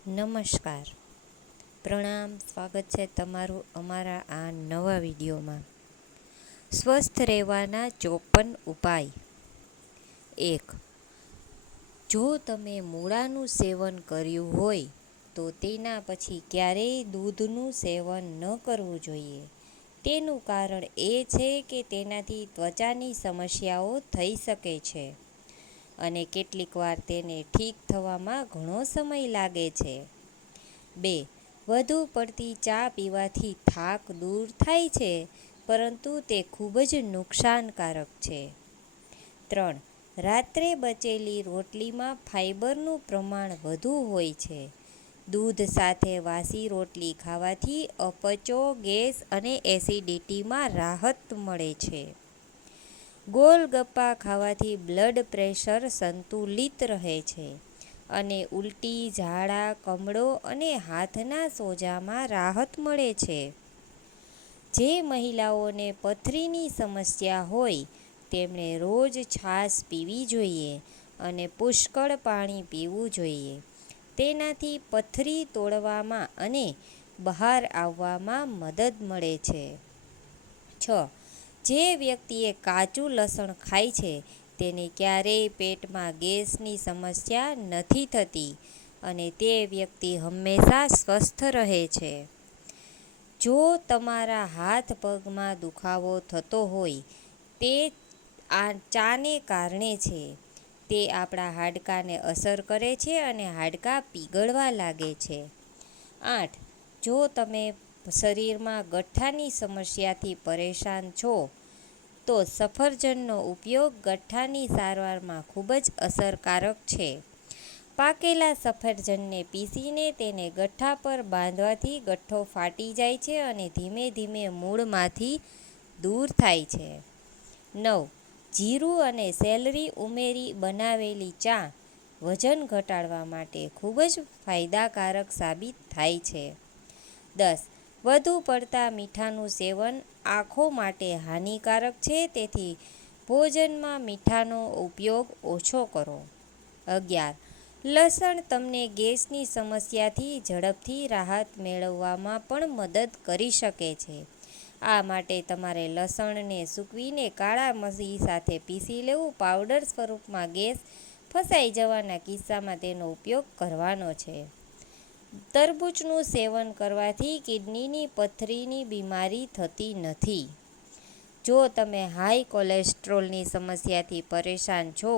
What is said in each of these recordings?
નમસ્કાર, પ્રણામ, સ્વાગત છે તમારું અમારા આ નવા વિડીયોમાં. સ્વસ્થ રહેવાના 54 ઉપાય. 1. જો તમે મૂળાનું સેવન કર્યું હોય તો તેના પછી ક્યારેય દૂધનું સેવન ન કરવું જોઈએ. તેનું કારણ એ છે કે તેનાથી ત્વચાની સમસ્યાઓ થઈ શકે છે અને કેટલીક વાર તેને ઠીક થવામાં ઘણો સમય લાગે છે. 2. વધુ પડતી ચા પીવાથી થાક દૂર થાય છે, પરંતુ તે ખૂબ જ નુકસાનકારક છે. 3. રાત્રે બચેલી રોટલીમાં ફાઇબરનું પ્રમાણ વધુ હોય છે. દૂધ સાથે વાસી રોટલી ખાવાથી અપચો, ગેસ અને એસિડિટીમાં રાહત મળે છે. ગોલગપ્પા ખાવાથી બ્લડ પ્રેશર સંતુલિત રહે છે અને ઉલટી, ઝાડા, કમળો અને હાથના સોજામાં રાહત મળે છે. જે મહિલાઓને પથરીની સમસ્યા હોય તેમણે રોજ છાશ પીવી જોઈએ અને પુષ્કળ પાણી પીવું જોઈએ. તેનાથી પથરી તોડવામાં અને બહાર આવવામાં મદદ મળે છે. 6. જે વ્યક્તિએ કાચું લસણ ખાય છે તેને ક્યારેય પેટમાં ગેસની સમસ્યા નથી થતી અને તે વ્યક્તિ હંમેશા સ્વસ્થ રહે છે. જો તમારા હાથ પગમાં દુખાવો થતો હોય તે ચાને કારણે છે. તે આપણા હાડકાને અસર કરે છે અને હાડકાં પીગળવા લાગે છે. 8. જો તમે શરીરમાં ગઠ્ઠાની સમસ્યાથી પરેશાન છો તો સફરજનનો ઉપયોગ ગઠ્ઠાની સારવારમાં ખૂબ જ અસરકારક છે. પાકેલા સફરજનને પીસીને તેને ગઠ્ઠા પર બાંધવાથી ગઠ્ઠો ફાટી જાય છે અને ધીમે ધીમે મૂળમાંથી દૂર થાય છે. 9. જીરું અને સેલરી ઉમેરી બનાવેલી ચા વજન ઘટાડવા માટે ખૂબ જ ફાયદાકારક સાબિત થાય છે. 10. વધુ પડતા મીઠાનું સેવન આંખો માટે હાનિકારક છે, તેથી ભોજનમાં મીઠાનો ઉપયોગ ઓછો કરો. 11. લસણ તમને ગેસની સમસ્યાથી ઝડપથી રાહત મેળવવામાં પણ મદદ કરી શકે છે. આ માટે તમારે લસણને સૂકવીને કાળા મરી સાથે પીસી લેવું. પાવડર સ્વરૂપમાં ગેસ ફસાઈ જવાના કિસ્સામાં તેનો ઉપયોગ કરવાનો છે. તરબૂચનું સેવન કરવાથી કિડનીની પથરીની બીમારી થતી નથી. જો તમે હાઈ કોલેસ્ટ્રોલની સમસ્યાથી પરેશાન છો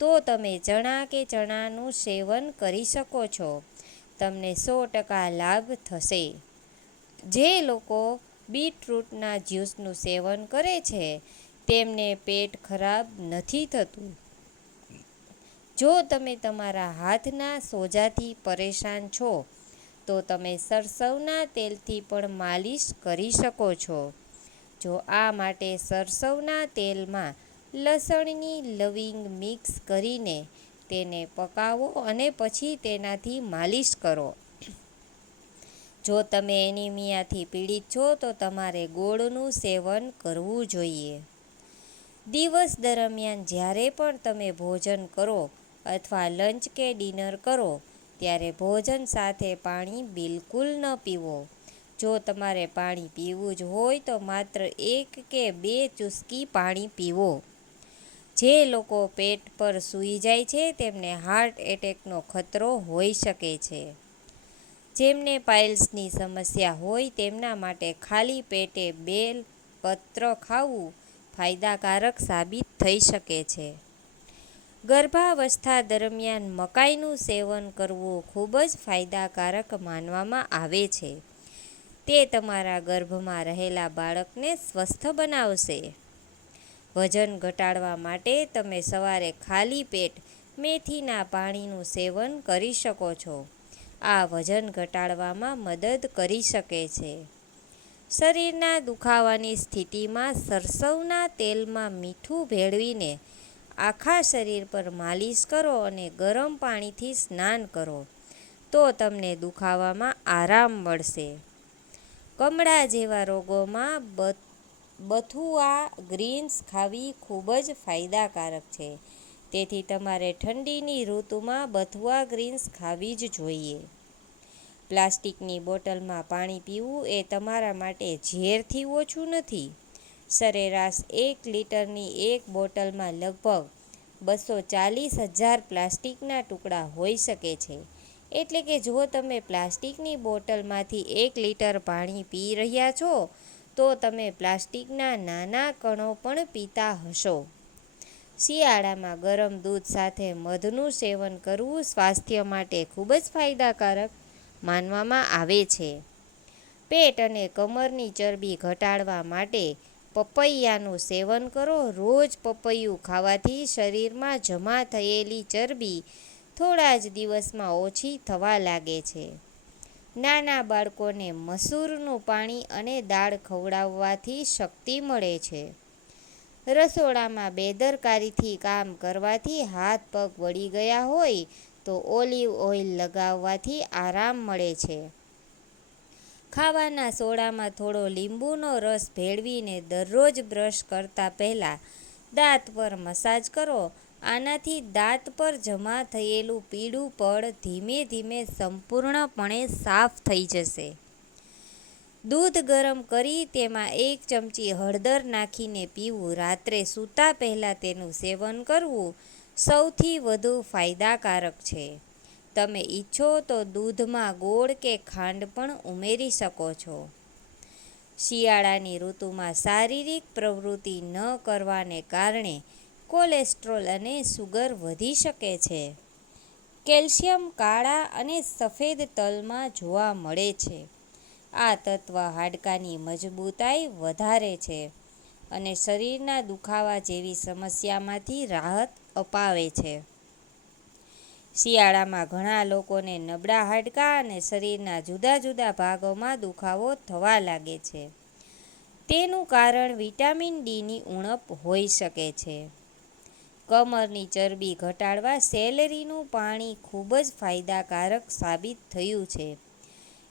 તો તમે ચણા કે ચણાનું સેવન કરી શકો છો. તમને 100% લાભ થશે. જે લોકો બીટરૂટના જ્યુસનું સેવન કરે છે તેમને પેટ ખરાબ નથી થતું. જો તમે તમારા હાથના સોજાથી પરેશાન છો તો તમે સરસવના તેલથી પણ માલિશ કરી શકો છો. જો આ માટે સરસવના તેલમાં લસણની લવિંગ મિક્સ કરીને તેને પકાવો અને પછી તેનાથી માલિશ કરો. જો તમે એનિમિયાથી પીડિત છો તો તમારે ગોળનું સેવન કરવું જોઈએ. દિવસ દરમિયાન જ્યારે પણ તમે ભોજન કરો અથવા લંચ કે ડિનર કરો ત્યારે ભોજન સાથે પાણી બિલકુલ ન પીવો. જો તમારે પાણી પીવું જ હોય તો માત્ર 1 કે 2 ચૂસકી પાણી પીવો. જે લોકો પેટ પર સૂઈ જાય છે તેમને હાર્ટ એટેકનો ખતરો હોઈ શકે છે. જેમને પાઇલ્સની સમસ્યા હોય તેમના માટે ખાલી પેટે બેલ પત્ર ખાવું ફાયદાકારક સાબિત થઈ શકે છે. ગર્ભાવસ્થા દરમિયાન મકાઈનું સેવન કરવું ખૂબ જ ફાયદાકારક માનવામાં આવે છે. તે તમારા ગર્ભમાં રહેલા બાળકને સ્વસ્થ બનાવશે. વજન ઘટાડવા માટે તમે સવારે ખાલી પેટ મેથીના પાણીનું સેવન કરી શકો છો. આ વજન ઘટાડવામાં મદદ કરી શકે છે. શરીરના દુખાવાની સ્થિતિમાં સરસવના તેલમાં મીઠું ભેળવીને આખા શરીર પર માલિશ કરો અને ગરમ પાણીથી સ્નાન કરો તો તમને દુખાવામાં આરામ મળશે. કમળા જેવા રોગોમાં બથુઆ ગ્રીન્સ ખાવી ખૂબ જ ફાયદાકારક છે, તેથી તમારે ઠંડીની ઋતુમાં બથુઆ ગ્રીન્સ ખાવી જ જોઈએ. પ્લાસ્ટિકની બોટલમાં પાણી પીવું એ તમારા માટે ઝેરથી ઓછું નથી. સરેરાશ 1 લીટરની એક બોટલમાં લગભગ 240,000 પ્લાસ્ટિકના ટુકડા હોઈ શકે છે. એટલે કે જો તમે પ્લાસ્ટિકની બોટલમાંથી 1 લીટર પાણી પી રહ્યા છો, તો તમે પ્લાસ્ટિકના નાના કણો પણ પીતા હશો. શિયાળામાં ગરમ દૂધ સાથે મધનું સેવન કરવું સ્વાસ્થ્ય માટે ખૂબ જ ફાયદાકારક માનવામાં આવે છે. પેટ અને કમરની ચરબી ઘટાડવા માટે પપૈયાનું સેવન કરો. રોજ પપૈયું ખાવાથી શરીરમાં જમા થયેલી ચરબી થોડા જ દિવસમાં ઓછી થવા લાગે છે. નાના બાળકોને મસૂરનું પાણી અને દાળ ખવડાવવાથી શક્તિ મળે છે. રસોડામાં બેદરકારીથી કામ કરવાથી હાથ પગ વળી ગયા હોય તો ઓલિવ ઓઇલ લગાવવાથી આરામ મળે છે. ખાવાના સોડામાં થોડો લીંબુનો રસ ભેળવીને દરરોજ બ્રશ કરતા પહેલાં દાંત પર મસાજ કરો. આનાથી દાંત પર જમા થયેલું પીળું પડ ધીમે ધીમે સંપૂર્ણપણે સાફ થઈ જશે. દૂધ ગરમ કરી તેમાં 1 ચમચી હળદર નાખીને પીવું. રાત્રે સૂતા પહેલાં તેનું સેવન કરવું સૌથી વધુ ફાયદાકારક છે. તમે ઈચ્છો તો દૂધમાં ગોળ કે ખાંડ પણ ઉમેરી શકો છો. શિયાળાની ઋતુમાં શારીરિક પ્રવૃત્તિ ન કરવાને કારણે કોલેસ્ટ્રોલ અને સુગર વધી શકે છે. કેલ્શિયમ કાળા અને સફેદ તલમાં જોવા મળે છે. આ તત્વ હાડકાની મજબૂતાઈ વધારે છે અને શરીરના દુખાવા જેવી સમસ્યામાંથી રાહત અપાવે છે. શિયાળામાં ઘણા લોકોને નબળા હાડકાં અને શરીરના જુદા જુદા ભાગોમાં દુખાવો થવા લાગે છે. તેનું કારણ વિટામિન ડીની ઉણપ હોઈ શકે છે. કમરની ચરબી ઘટાડવા સેલેરીનું પાણી ખૂબ જ ફાયદાકારક સાબિત થયું છે.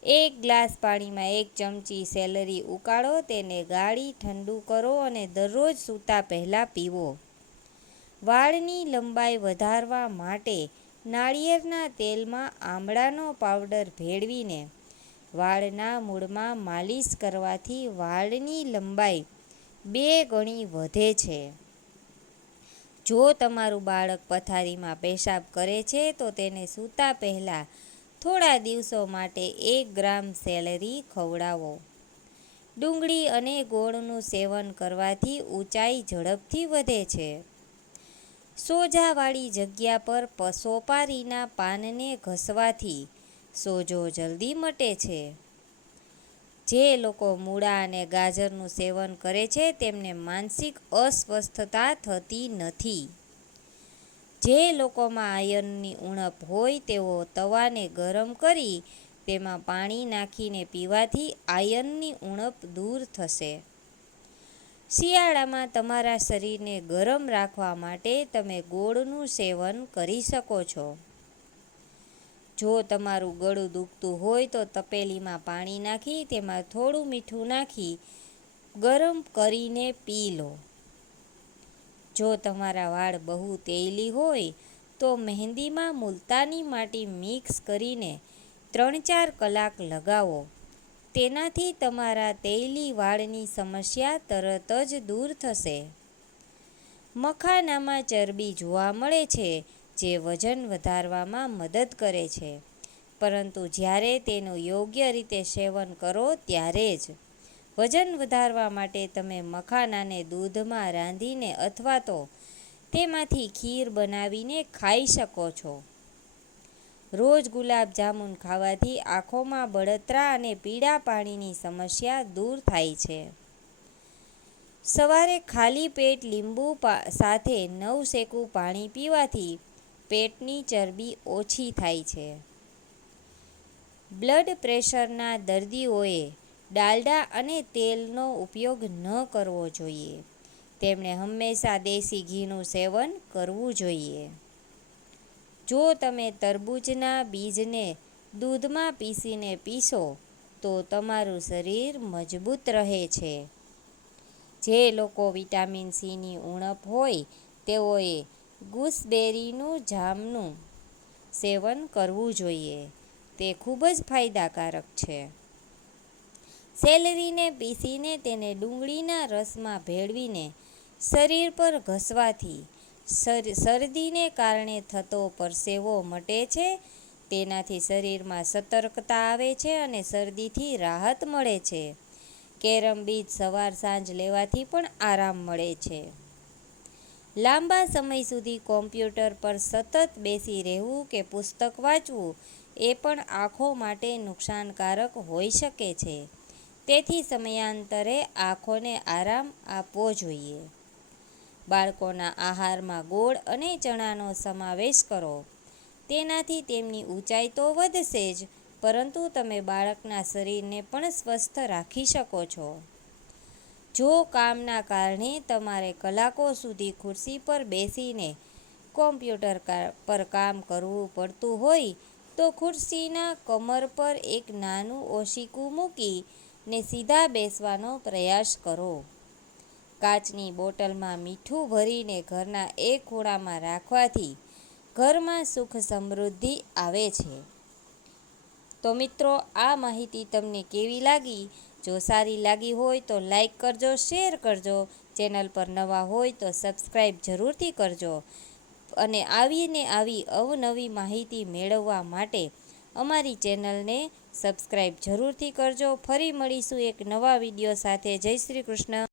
1 ગ્લાસ પાણીમાં 1 ચમચી સેલરી ઉકાળો, તેને ગાળી ઠંડુ કરો અને દરરોજ સૂતા પહેલાં પીવો. વાળની લંબાઈ વધારવા માટે નાળિયેરના તેલમાં આમળાનો પાવડર ભેળવીને વાળના મૂળમાં માલિશ કરવાથી વાળની લંબાઈ 2 ગણી વધે છે. જો તમારું બાળક પથારીમાં પેશાબ કરે છે તો તેને સૂતા પહેલાં થોડા દિવસો માટે 1 ગ્રામ સેલરી ખવડાવો. ડુંગળી અને ગોળનું સેવન કરવાથી ઊંચાઈ ઝડપથી વધે છે. સોજાવાળી જગ્યા પર સોપારીના પાનને ઘસવાથી સોજો જલ્દી મટે છે. જે લોકો મૂળા અને ગાજરનું સેવન કરે છે તેમને માનસિક અસ્વસ્થતા થતી નથી. જે લોકોમાં આયર્નની ઉણપ હોય તેઓ તવાને ગરમ કરી તેમાં પાણી નાખીને પીવાથી આયર્નની ઉણપ દૂર થશે. શિયાળામાં તમારા શરીરને ગરમ રાખવા માટે તમે ગોળનું સેવન કરી શકો છો. જો તમારું ગળું દુખતું હોય તો તપેલીમાં પાણી નાખી તેમાં થોડું મીઠું નાખી ગરમ કરીને પી લો. જો તમારા વાળ બહુ તેલી હોય તો મહેંદીમાં મુલતાની માટી મિક્સ કરીને 3-4 કલાક લગાવો. તેનાથી તમારા તેલી વાળની સમસ્યા તરત જ દૂર થશે. મખાનામાં ચરબી જોવા મળે છે જે વજન વધારવામાં મદદ કરે છે, પરંતુ જ્યારે તેનું યોગ્ય રીતે સેવન કરો ત્યારે જ. વજન વધારવા માટે તમે મખાનાને દૂધમાં રાંધીને અથવા તો તેમાંથી ખીર બનાવીને ખાઈ શકો છો. રોજ ગુલાબજામુન ખાવાથી આંખોમાં બળતરા અને પીળા પાણીની સમસ્યા દૂર થાય છે. સવારે ખાલી પેટ લીંબુ સાથે નવશેકું પાણી પીવાથી પેટની ચરબી ઓછી થાય છે. બ્લડ પ્રેશરના દર્દીઓએ ડાલડા અને તેલનો ઉપયોગ ન કરવો જોઈએ. તેમણે હંમેશા દેશી ઘીનું સેવન કરવું જોઈએ. જો તમે તરબૂચના બીજને દૂધમાં પીસીને પીશો તો તમારું શરીર મજબૂત રહે છે. જે લોકો વિટામિન સીની ઉણપ હોય તેઓએ ગૂસબેરીનું જામનું સેવન કરવું જોઈએ. તે ખૂબ જ ફાયદાકારક છે. સેલરીને પીસીને તેને ડુંગળીના રસમાં ભેળવીને શરીર પર ઘસવાથી શરદીને કારણે થતો પરસેવો મટે છે. તેનાથી શરીરમાં સતર્કતા આવે છે અને શરદીથી રાહત મળે છે. કેરમ બીજ સવાર સાંજ લેવાથી પણ આરામ મળે છે. લાંબા સમય સુધી કોમ્પ્યુટર પર સતત બેસી રહેવું કે પુસ્તક વાંચવું એ પણ આંખો માટે નુકસાનકારક હોઈ શકે છે. તેથી સમયાંતરે આંખોને આરામ આપવો જોઈએ. બાળકોના આહારમાં ગોળ અને ચણાનો સમાવેશ કરો. તેનાથી તેમની ઊંચાઈ તો વધશે જ, પરંતુ તમે બાળકના શરીરને પણ સ્વસ્થ રાખી શકો છો. જો કામના કારણે તમારે કલાકો સુધી ખુરશી પર બેસીને કોમ્પ્યુટર પર કામ કરવું પડતું હોય તો ખુરશીના કમર પર એક નાનું ઓશીકું મૂકીને સીધા બેસવાનો પ્રયાસ કરો. કાચની બોટલમાં મીઠું ભરીને ઘરના એક ખૂણામાં રાખવાથી ઘરમાં સુખ સમૃદ્ધિ આવે છે. તો મિત્રો, આ માહિતી તમને કેવી લાગી? જો સારી લાગી હોય તો લાઈક કરજો, શેર કરજો. ચેનલ પર નવા હોય તો સબસ્ક્રાઈબ જરૂરથી કરજો. અને આવી અવનવી માહિતી મેળવવા માટે અમારી ચેનલને સબસ્ક્રાઈબ જરૂરથી કરજો. ફરી મળીશું એક નવા વિડીયો સાથે. જય શ્રી કૃષ્ણ.